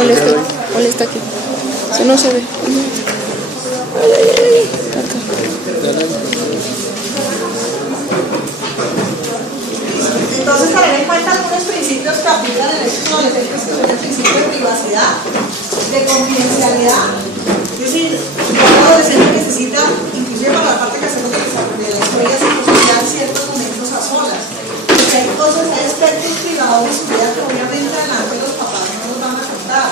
Ole está aquí. Eso no se ve. Entonces, tener en cuenta algunos principios que aplican en estos adolescentes, que son el principio de privacidad, de confidencialidad. Es decir, un adolescente necesita, inclusive para la parte que hacemos de la historia psicosocial, ciertos momentos a solas. Porque hay cosas, hay aspectos privados de su vida que obviamente adelante los papás no nos van a contar.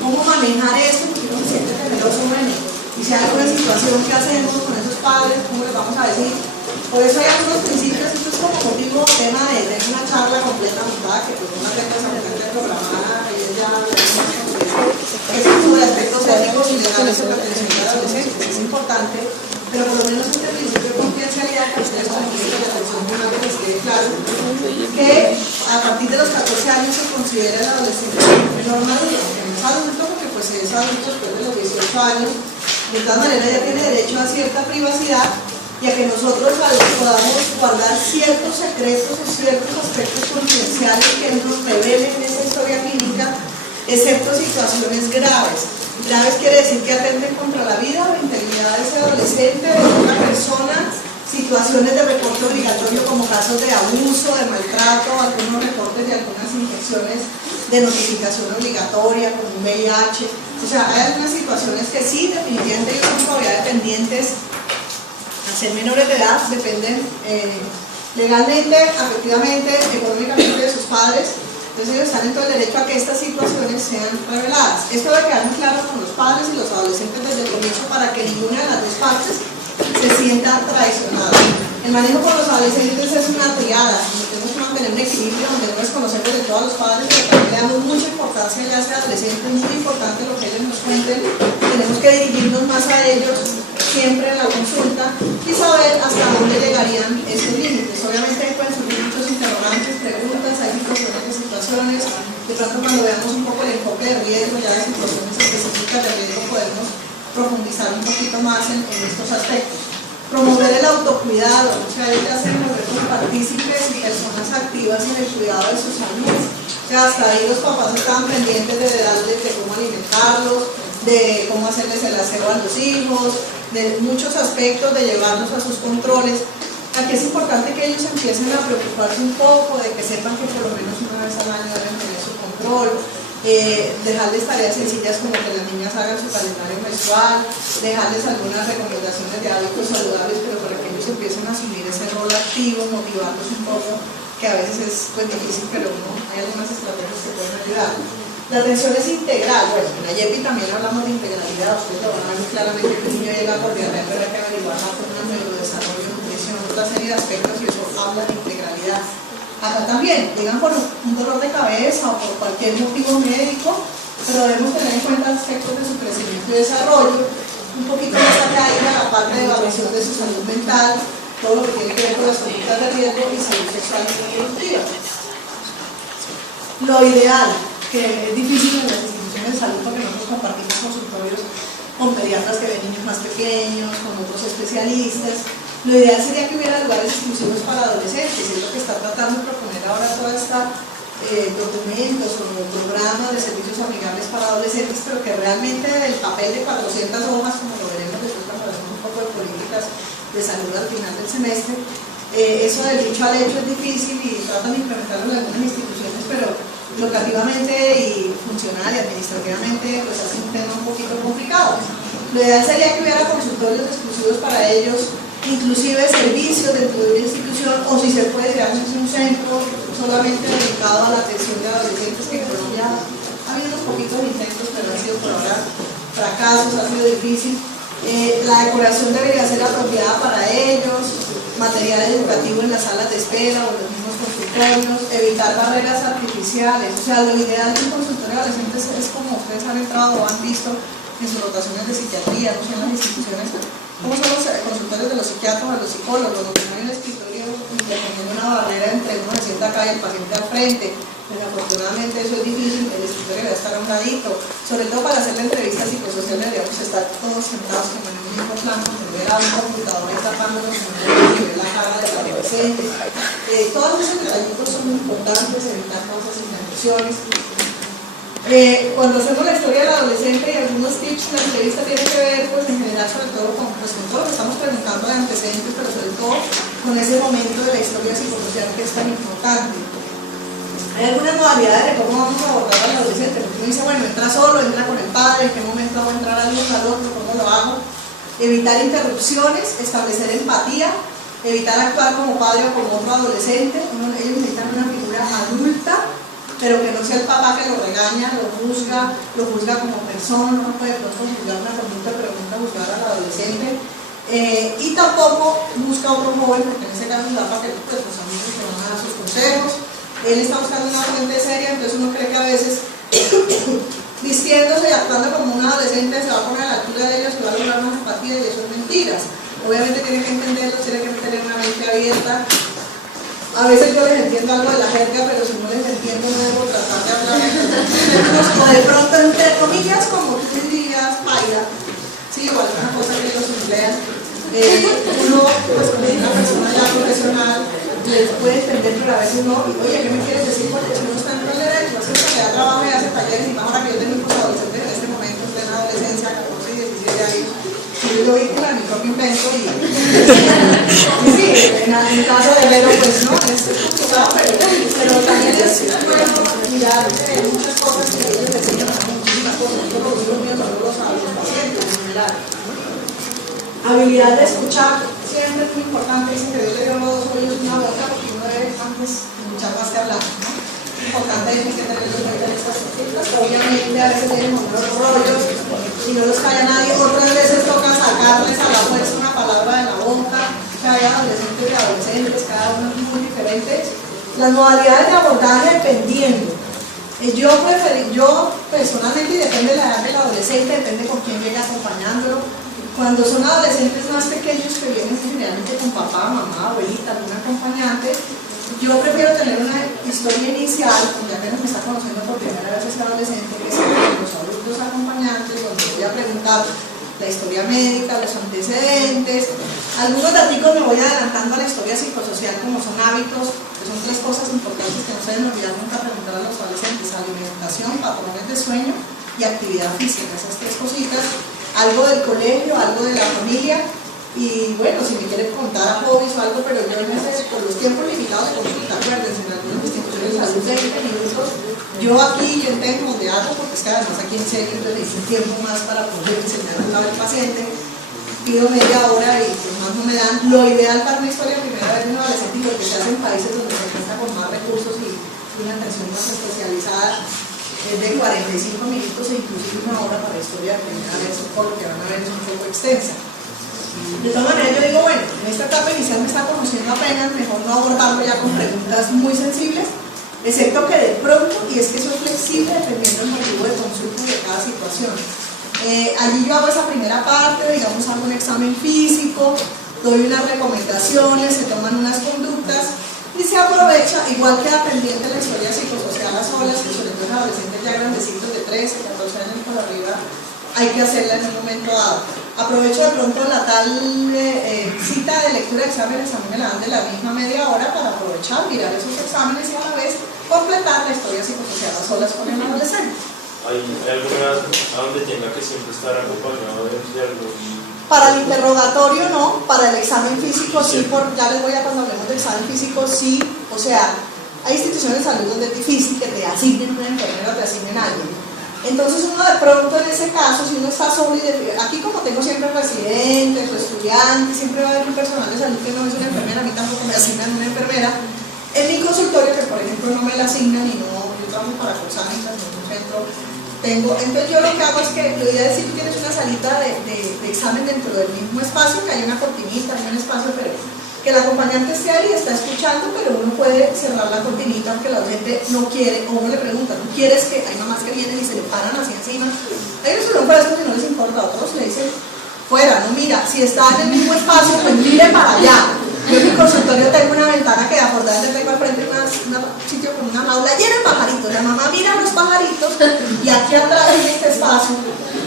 ¿Cómo manejar esto? Porque uno se siente temeroso, bueno. Y si hay alguna situación, ¿qué hacemos con esos padres? ¿Cómo les vamos a decir? Por eso hay algunos principios, esto es como motivo tema de una charla completa montada, que pues una tengo esa gente programada, y ella que es sobre aspectos éticos y legales sobre la atención de adolescentes, es importante, pero por lo menos este principio de confidencialidad que ustedes como de la atención una vez les quede claro, que a partir de los 14 años se considera el adolescente menor maduro, que no es adulto, porque pues si es adulto después de los 18 años, de todas maneras ya tiene derecho a cierta privacidad, y a que nosotros podamos guardar ciertos secretos o ciertos aspectos confidenciales que nos revelen esa historia clínica, excepto situaciones graves. Graves quiere decir que atenten contra la vida o la integridad de ese adolescente, de una persona, situaciones de reporte obligatorio como casos de abuso, de maltrato, algunos reportes de algunas infecciones de notificación obligatoria, como un VIH. O sea, hay algunas situaciones que sí, definitivamente son todavía dependientes. Ser menores de edad dependen legalmente, afectivamente, económicamente de sus padres, entonces ellos están en todo el derecho a que estas situaciones sean reveladas. Esto debe quedar muy claro con los padres y los adolescentes desde el comienzo para que ninguna de las dos partes se sienta traicionada. El manejo con los adolescentes es una triada, tenemos que mantener un equilibrio donde no desconocemos de todos los padres, pero también le damos mucha importancia ya a este adolescente, es muy importante lo que ellos nos cuenten, tenemos que dirigirnos más a ellos siempre en la consulta y saber hasta dónde llegarían esos límites. Obviamente pueden surgir muchos interrogantes, preguntas, hay situaciones, de pronto cuando veamos un poco el enfoque de riesgo, ya de situaciones específicas de riesgo podemos profundizar un poquito más en estos aspectos. Promover el autocuidado, o sea, hay que hacernos partícipes y personas activas en el cuidado de su salud. O sea, hasta ahí los papás estaban pendientes de darles de cómo alimentarlos, de cómo hacerles el aseo a los hijos, de muchos aspectos, de llevarlos a sus controles. Aquí es importante que ellos empiecen a preocuparse un poco, de que sepan que por lo menos una vez al año deben tener su control, dejarles tareas sencillas como que las niñas hagan su calendario mensual, dejarles algunas recomendaciones de hábitos saludables, pero para que ellos empiecen a asumir ese rol activo, motivarlos un poco, que a veces es pues, difícil, pero no, hay algunas estrategias que pueden ayudar. La atención es integral. Bueno, en la YEPI también hablamos de integralidad, ustedes lo van a ver claramente que el niño llega por diarrea, pero hay que averiguar más por un neurodesarrollo, nutrición, otra serie de aspectos, y eso habla de integralidad. Acá también, llegan por un dolor de cabeza o por cualquier motivo médico, pero debemos tener en cuenta aspectos de su crecimiento y desarrollo, un poquito más allá de la parte de evaluación de su salud mental, todo lo que tiene que ver con las conductas de riesgo y salud sexual y reproductiva. Lo ideal, que es difícil en las instituciones de salud porque nosotros compartimos consultorios con pediatras que ven niños más pequeños, con otros especialistas. Lo ideal sería que hubiera lugares exclusivos para adolescentes, y es lo que está tratando de proponer ahora toda esta documentos o programas de servicios amigables para adolescentes, pero que realmente el papel de 400 hojas, como lo veremos después cuando hacemos un poco de políticas de salud al final del semestre, eso del dicho al hecho es difícil y tratan de implementarlo en algunas instituciones, pero locativamente y funcional y administrativamente pues hace un tema un poquito complicado. Lo ideal sería que hubiera consultorios exclusivos para ellos, inclusive servicios dentro de una institución, o si se puede crear un centro solamente dedicado a la atención de adolescentes, que en Colombia ha habido unos poquitos intentos, pero han sido por ahora fracasos, ha sido difícil. La decoración debería ser apropiada para ellos, material educativo en las salas de espera o en los mismos consultorios, evitar barreras artificiales. O sea, lo ideal de un consultorio de adolescentes es como ustedes han entrado o han visto en sus rotaciones de psiquiatría, no sé, en las instituciones, cómo son los consultorios de los psiquiatras o de los psicólogos, donde no hay un escritorio teniendo una barrera entre uno se sienta acá y el paciente al frente. Desafortunadamente eso es difícil, el escritorio debe estar a un ladito, sobre todo para hacer la entrevista psicosocial deberíamos estar todos sentados como en un mismo plano, ver a un computador y tapándonos y ver la cara del adolescente. Todos esos detallitos son muy importantes, evitar cosas, interrupciones. Cuando hacemos la historia del adolescente y algunos tips, la entrevista tiene que ver, pues en general, sobre todo con todo lo que estamos preguntando de antecedentes, pero sobre todo con ese momento de la historia psicosocial que es tan importante. Hay algunas modalidades de cómo vamos a abordar al adolescente, porque uno dice, bueno, entra solo, entra con el padre, en qué momento va a entrar alguien al otro, cómo lo hago. Evitar interrupciones, establecer empatía, evitar actuar como padre o como otro adolescente. Ellos necesitan una figura adulta, pero que no sea el papá que lo regaña, lo juzga como persona, no puede juzgar una conducta, pero nunca juzgar al adolescente. Y tampoco busca otro joven, porque en ese caso es la parte de los amigos que van a dar sus consejos. Él está buscando una fuente seria, entonces uno cree que a veces vistiéndose y actuando como un adolescente se va a poner a la altura de ellos, que va a lograr más empatía, y eso es mentiras. Obviamente tiene que entenderlo, tiene que tener una mente abierta. A veces yo les entiendo algo de la jerga, pero si no les entiendo no debo tratar de hablar o de pronto entre comillas, como tú dirías, paila, sí, o alguna cosa que ellos emplean. Uno, pues como una persona ya profesional, les puede entender, pero a veces no. Oye, ¿qué me quieres decir? Porque si uno está en el derecho, hace que ya trabaja y hace talleres, y más ahora que yo tengo hijos adolescentes en este momento, en plena adolescencia, 14 y 17 años, y yo víctima de mi propio invento, y sí, en caso de Vero, pues no, es complicado, pero también es bueno mirar muchas cosas que ellos decían, muchísimas cosas. Yo los hijos míos no los hablo, los pacientes en general. Habilidad de escuchar siempre es muy importante. Dicen que Dios le dio a los oídos una boca, porque uno debe antes escuchar más que hablar, ¿no? Importante es que tener los oídos de estas cositas. Obviamente a veces tienen unos rollos y no los calla nadie. Otras veces toca sacarles a la fuerza una palabra de la boca. Hay adolescentes y adolescentes, cada uno es muy diferente. Las modalidades de abordaje dependiendo. Yo personalmente, y depende de la edad del adolescente, depende con quién viene acompañándolo. Cuando son adolescentes más pequeños que vienen generalmente con papá, mamá, abuelita, algún acompañante, yo prefiero tener una historia inicial, donde apenas me está conociendo por primera vez ese adolescente, que sea con los adultos acompañantes, donde voy a preguntar la historia médica, los antecedentes. Algunos datos me voy adelantando a la historia psicosocial, como son hábitos, que son 3 cosas importantes que no se deben olvidar nunca preguntar a los adolescentes: alimentación, patrones de sueño y actividad física. Esas 3 cositas. Algo del colegio, algo de la familia, y bueno, si me quieren contar a hobbies o algo, pero yo no sé, por los tiempos limitados de consulta, acuérdense, en algunas instituciones de salud 20 minutos, yo aquí yo tengo de algo, porque es que además aquí en serio entonces necesito tiempo más para poder enseñar al paciente, pido media hora y pues más no me dan. Lo ideal para una historia primera vez de un adolescente, y lo que se hace en países donde se cuenta con más recursos y una atención más especializada, es de 45 minutos e inclusive 1 hora para la historia de primera vez, por lo que van a ver es un poco extensa. De todas maneras yo digo, bueno, en esta etapa inicial me está conociendo apenas, mejor no abordarlo ya con preguntas muy sensibles, excepto que de pronto, y es que eso es flexible dependiendo del motivo de consulta de cada situación. Allí yo hago esa primera parte, digamos, hago un examen físico, doy unas recomendaciones, se toman unas conductas, y se aprovecha, igual queda pendiente la historia psicosocial a solas, que sobre todo en adolescentes ya grandecitos de 13, 14 años por arriba, hay que hacerla en un momento dado. Aprovecho de pronto la tal cita de lectura de exámenes, a mí me la dan de la misma media hora para aprovechar, mirar esos exámenes y a la vez completar la historia psicosocial a solas con el adolescente. ¿Hay alguna a donde tenga que siempre estar acompañado de algún? Para el interrogatorio no, para el examen físico sí, ya les voy a, cuando hablemos del examen físico sí, o sea, hay instituciones de salud donde es difícil que te asignen una enfermera o te asignen a alguien. Entonces uno de pronto en ese caso, si uno está solo y aquí como tengo siempre residentes o estudiantes, siempre va a haber un personal de salud que no es una enfermera, a mí tampoco me asignan una enfermera. En mi consultorio, que por ejemplo no me la asignan y no, yo trabajo para Cosánicas, en un centro, entonces yo lo que hago es que lo ideal es si tú tienes una salita de examen dentro del mismo espacio, que hay una cortinita, hay un espacio, pero que el acompañante esté ahí, está escuchando, pero uno puede cerrar la cortinita aunque la gente no quiere, o uno le pregunta, ¿tú quieres que? Hay mamás que vienen y se le paran así encima, hay unos que no para eso si no les importa, a otros le dicen fuera, no mira, si está en el mismo espacio, pues mire para allá. Yo en mi consultorio tengo una ventana que afortunadamente tengo al frente un sitio con una jaula llena de pajaritos. La mamá mira los pajaritos y aquí atrás en este espacio,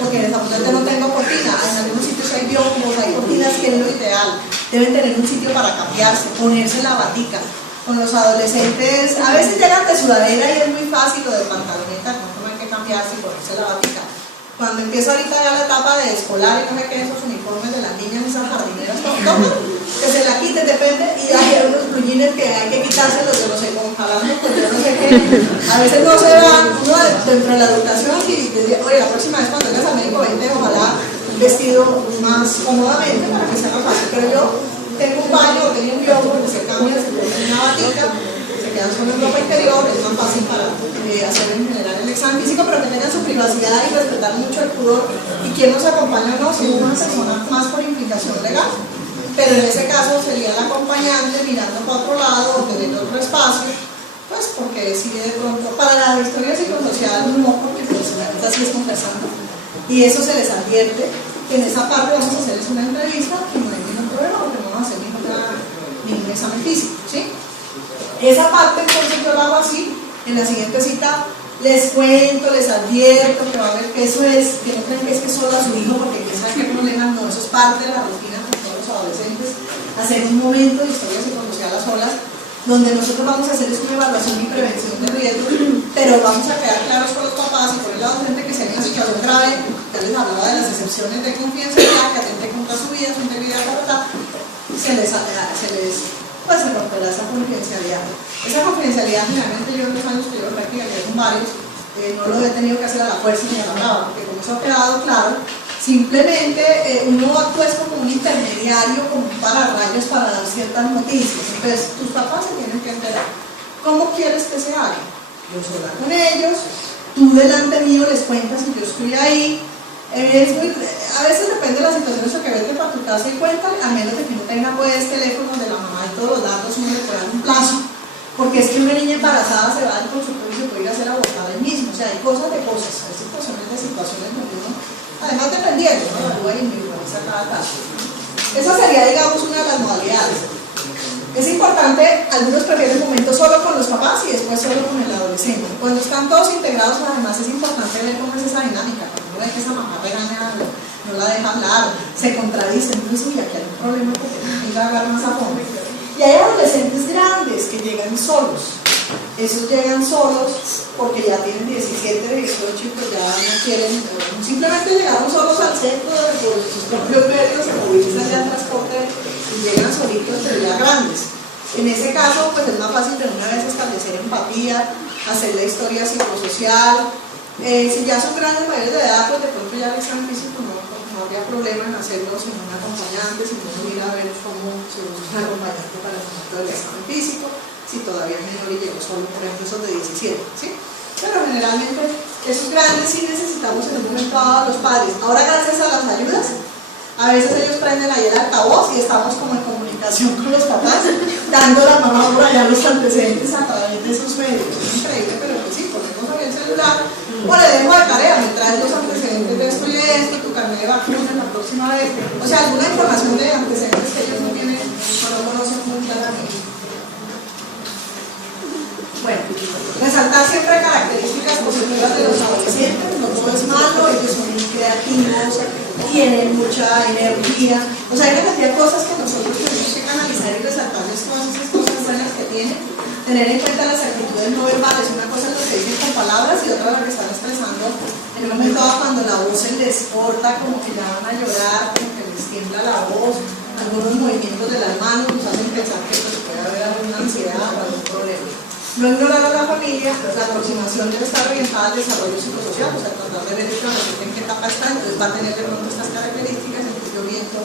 porque desafortunadamente no tengo cortina, en algunos sitios hay biombos, hay cortinas, que es lo ideal. Deben tener un sitio para cambiarse, ponerse la batica. Con los adolescentes, a veces llegan de sudadera y es muy fácil, o de pantaloneta, no hay que cambiar cambiarse y ponerse la batica. Cuando empieza ahorita ya la etapa de escolar y no sé qué, esos uniformes de las niñas, esas jardineras, que se la quiten, depende, y hay unos plullines que hay que quitárselos de los jalando, pues yo no sé qué, a veces no se van, uno dentro de la educación y dice, oye, la próxima vez cuando vengas al médico, vente, ojalá vestido más cómodamente para que sea más fácil, pero yo tengo un baño, tengo un yogur, que se cambia, se pone una batica, se quedan solo en ropa interior, es más fácil para hacer en general el examen físico, pero que tengan su privacidad y respetar mucho el pudor, y quién nos acompaña o no, si es una persona más por implicación legal, pero en ese caso sería el acompañante mirando para otro lado o teniendo otro espacio, pues porque decide de pronto, para la historia psicosocial no, porque pues así es conversando, y eso se les advierte, que en esa parte vamos a hacerles una entrevista, que no hay ningún problema, porque no vamos a hacer ningún examen físico, ¿sí? Esa parte entonces yo lo hago así, en la siguiente cita les cuento, les advierto que va a ver que eso es, que no crean que es que solo a su hijo, porque que saben qué problemas, no, eso es parte de la rutina con todos los adolescentes, hacer un momento de historia psicosocial a solas, donde nosotros vamos a hacer es una evaluación y prevención de riesgos, pero vamos a quedar claros con los papás y por el lado docente que si hay una situación grave, ya les hablaba de las excepciones de confidencialidad, que atente contra su vida, su integridad, pues se romperá esa confidencialidad. Esa confidencialidad generalmente yo en los años que yo practico, que son varios, no lo he tenido que hacer a la fuerza ni a la brava, porque como eso ha quedado claro, simplemente uno actúa como un intermediario, como un pararrayos para dar ciertas noticias. Entonces tus papás se tienen que enterar. ¿Cómo quieres que se haga? Yo sola con ellos, tú delante mío les cuentas y yo estoy ahí. A veces depende de la situación, eso que vete para tu casa y cuéntale, a menos de que no tenga pues teléfono de la mamá y todos los datos, uno le puede dar un plazo, porque es que una niña embarazada se va al consultorio y se puede ir a hacer abortar ahí mismo, o sea, hay cosas de cosas, hay situaciones donde uno, además dependiendo, ¿no? Evalúa y individualiza cada caso. Esa sería, digamos, una de las modalidades. Es importante, algunos prefieren un momento solo con los papás y después solo con el adolescente. Cuando están todos integrados, además es importante ver cómo es esa dinámica. Cuando uno ve que esa mamá regaña, no la deja hablar, se contradice, entonces uy, aquí hay un problema porque no quiere agarrar más a fondo. Y hay adolescentes grandes que llegan solos. Esos llegan solos porque ya tienen 17, 18 y pues ya no quieren, simplemente llegaron solos al centro por sus propios medios, se movilizan ya en transporte y llegan solitos pero ya grandes. En ese caso pues es más fácil de una vez establecer empatía, hacer la historia psicosocial. Si ya son grandes mayores de edad, pues de pronto ya el examen físico no habría problema en hacerlo sin un acompañante, sin ir a ver cómo se usa un acompañante para el momento del examen físico, si todavía es menor y llegó solo, por ejemplo, esos de 17, ¿sí? Pero generalmente esos grandes sí necesitamos en un momento dado a los padres. Ahora gracias a las ayudas, a veces ellos prenden ahí el altavoz y estamos como en comunicación con los papás, dando la mamá por allá los antecedentes a través de esos medios. Es increíble, pero pues sí, ponemos ahí el celular, o le dejo de tarea, me traes los antecedentes de esto y de esto, tu carnet de vacunas la próxima vez, o sea, alguna información de antecedentes que ellos no tienen, no conocen muy claramente. Bueno, resaltar siempre características positivas de los adolescentes, no todo es malo, ellos son muy creativos, tienen mucha energía, o sea, hay una cantidad de cosas que nosotros tenemos que analizar y resaltarles todas esas cosas buenas que tienen, tener en cuenta las actitudes no verbales, una cosa es lo que dicen con palabras y otra lo que están expresando en un momento dado cuando la voz se les corta, como que ya van a llorar, como que les tiembla la voz, algunos movimientos de las manos nos hacen pensar que pues, puede haber alguna ansiedad o algún problema. No ignorar a la familia, la aproximación debe estar orientada al desarrollo psicosocial, o sea, tratar de ver en qué etapa está, entonces va a tener de pronto estas características, entonces yo oriento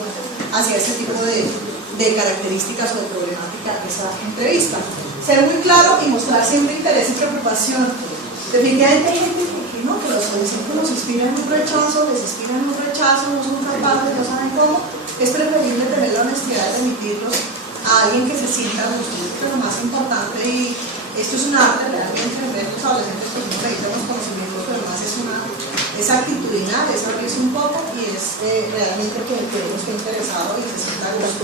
hacia ese tipo de características o de problemática en esa entrevista. Ser muy claro y mostrar siempre interés y preocupación. Definitivamente hay gente que no, que los adolescentes nos inspiran un rechazo, les inspiran un rechazo, no son capaces, no saben cómo. Es preferible tener la honestidad de emitirlos a alguien que se sienta gustoso, pero lo más importante y esto es un arte realmente, ver los adolescentes que no necesitan los conocimientos, pero más es actitudinal, es abrirse un poco y es realmente que queremos que interesado y se sienta gusto.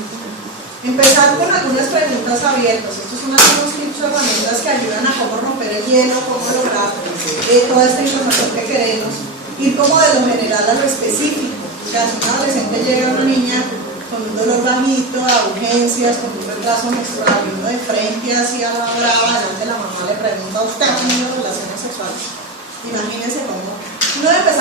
Empezar con algunas preguntas abiertas. Estos son algunos tips o herramientas que ayudan a cómo romper el hielo, cómo lograr toda esta información que queremos, ir como de lo general a lo específico. O sea, si un adolescente llega a una niña con un dolor bajito, a urgencias, con un retraso menstrual, y uno de frente así a la brava, delante de la mamá le pregunta, ¿usted ha tenido relaciones sexuales? Imagínense cómo. No empezar